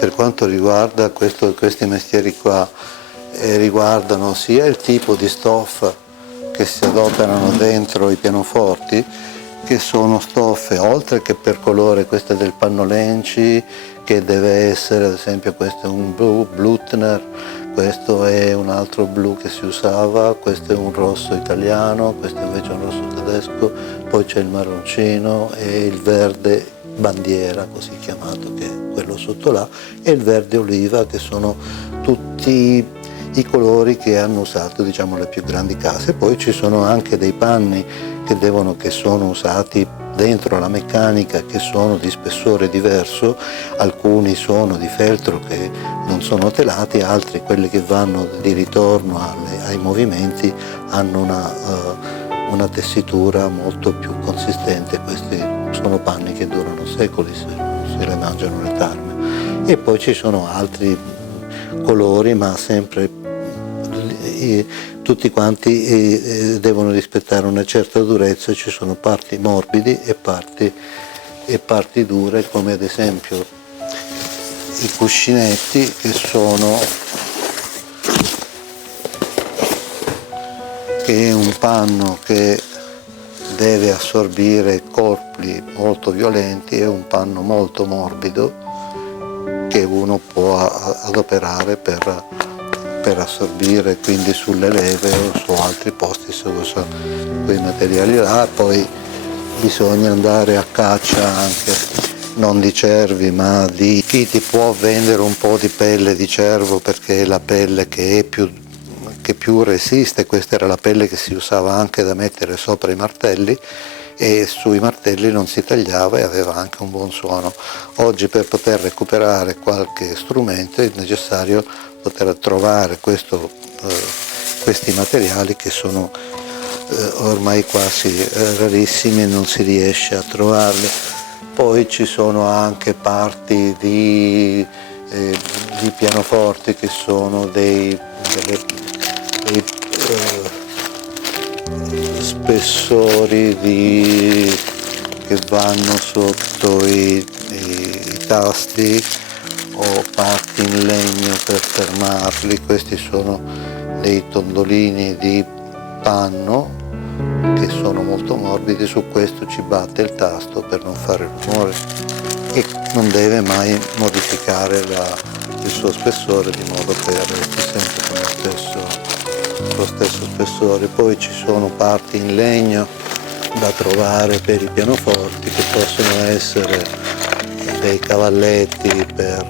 per quanto riguarda questi mestieri qua, riguardano sia il tipo di stoffa che si adoperano dentro i pianoforti, che sono stoffe, oltre che per colore, questo è del Pannolenci, che deve essere, ad esempio questo è un blu, Blutner, questo è un altro blu che si usava, questo è un rosso italiano, questo invece è un rosso tedesco, poi c'è il marroncino e il verde bandiera, così chiamato, che è quello sotto là, e il verde oliva, che sono tutti i colori che hanno usato, diciamo, le più grandi case. Poi ci sono anche dei panni che sono usati dentro la meccanica, che sono di spessore diverso, alcuni sono di feltro che non sono telati, altri, quelli che vanno di ritorno ai movimenti, hanno una tessitura molto più consistente. Questi sono panni che durano secoli, se le mangiano le tarme. E poi ci sono altri colori, ma sempre tutti quanti devono rispettare una certa durezza. Ci sono parti morbidi e parti dure, come ad esempio i cuscinetti, che è un panno che deve assorbire colpi molto violenti, è un panno molto morbido che uno può adoperare per assorbire, quindi sulle leve o su altri posti si usa quei materiali là. Poi bisogna andare a caccia anche non di cervi, ma di chi ti può vendere un po' di pelle di cervo, perché è la pelle che più resiste. Questa era la pelle che si usava anche da mettere sopra i martelli, e sui martelli non si tagliava e aveva anche un buon suono. Oggi, per poter recuperare qualche strumento, è necessario poter trovare questi materiali, che sono ormai quasi rarissimi e non si riesce a trovarli. Poi ci sono anche parti di pianoforti che sono dei spessori che vanno sotto i tasti, o parti in legno per fermarli. Questi sono dei tondolini di panno che sono molto morbidi. Su questo ci batte il tasto per non fare rumore, e non deve mai modificare il suo spessore, di modo che resti sempre con lo stesso spessore. Poi ci sono parti in legno da trovare per i pianoforti, che possono essere dei cavalletti per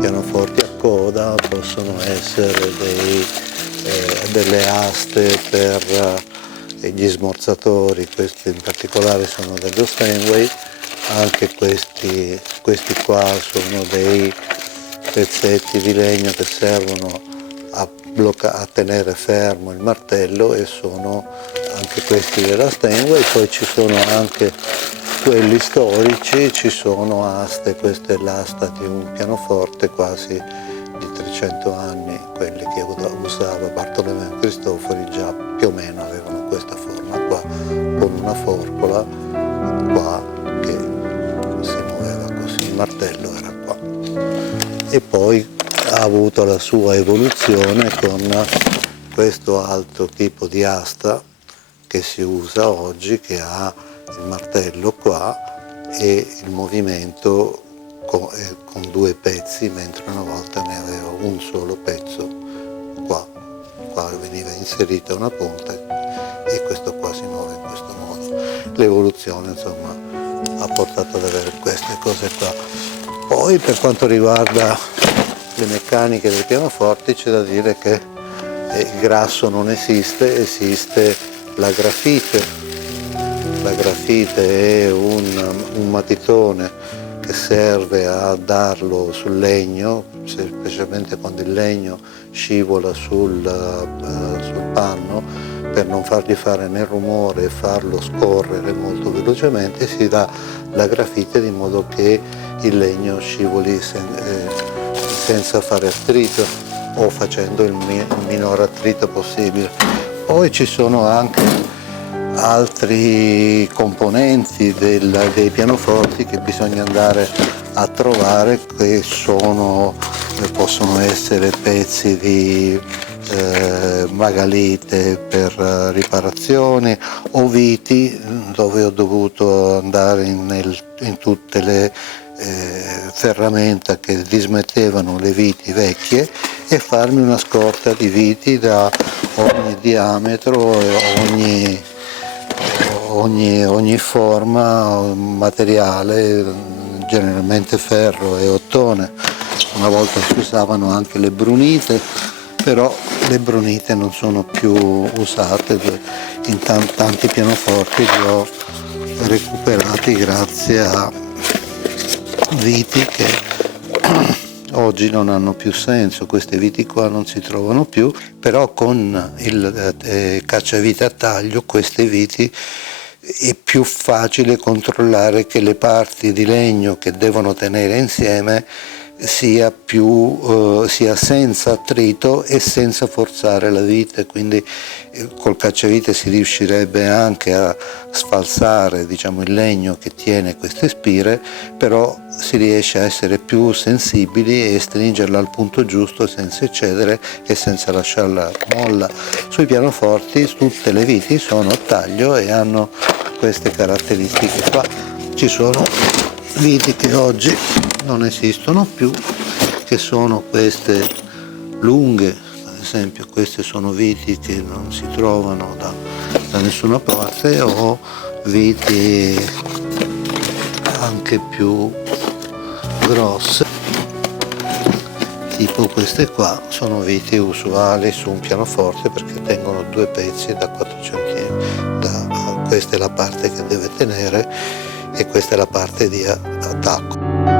pianoforti a coda, possono essere delle aste per gli smorzatori. Questi in particolare sono dello Steinway. Anche questi qua sono dei pezzetti di legno che servono a tenere fermo il martello, e sono anche questi della Steinway. Poi ci sono anche quelli storici, ci sono aste. Questa è l'asta di un pianoforte quasi di 300 anni, quelli che usava Bartolomeo Cristofori, già più o meno avevano questa forma qua, con una forcola qua che si muoveva così, il martello era qua. E poi ha avuto la sua evoluzione con questo altro tipo di asta che si usa oggi, che ha il martello qua e il movimento con due pezzi, mentre una volta ne aveva un solo pezzo qua veniva inserita una punta e questo qua si muove in questo modo. L'evoluzione, insomma, ha portato ad avere queste cose qua. Poi, per quanto riguarda le meccaniche dei pianoforti, c'è da dire che il grasso non esiste la grafite. La grafite è un matitone che serve a darlo sul legno, specialmente quando il legno scivola sul panno, per non fargli fare né rumore e farlo scorrere molto velocemente. Si dà la grafite di modo che il legno scivoli senza fare attrito, o facendo il minor attrito possibile. Poi ci sono anche altri componenti dei pianoforti che bisogna andare a trovare che possono essere pezzi di magalite per riparazioni o viti, dove ho dovuto andare in tutte le ferramenta che dismettevano le viti vecchie e farmi una scorta di viti da ogni diametro e ogni forma, materiale, generalmente ferro e ottone. Una volta si usavano anche le brunite, però le brunite non sono più usate, in tanti pianoforti li ho recuperati grazie a viti che oggi non hanno più senso. Queste viti qua non si trovano più, però con il cacciavite a taglio queste viti è più facile controllare che le parti di legno che devono tenere insieme sia senza attrito e senza forzare la vite, quindi col cacciavite si riuscirebbe anche a sfalsare, diciamo, il legno che tiene queste spire, però si riesce a essere più sensibili e stringerla al punto giusto senza eccedere e senza lasciarla molla. Sui pianoforti tutte le viti sono a taglio e hanno queste caratteristiche qua. Ci sono viti che oggi non esistono più, che sono queste lunghe, ad esempio queste sono viti che non si trovano da nessuna parte, o viti anche più grosse, tipo queste qua, sono viti usuali su un pianoforte perché tengono due pezzi da 4 cm, questa è la parte che deve tenere e questa è la parte di attacco.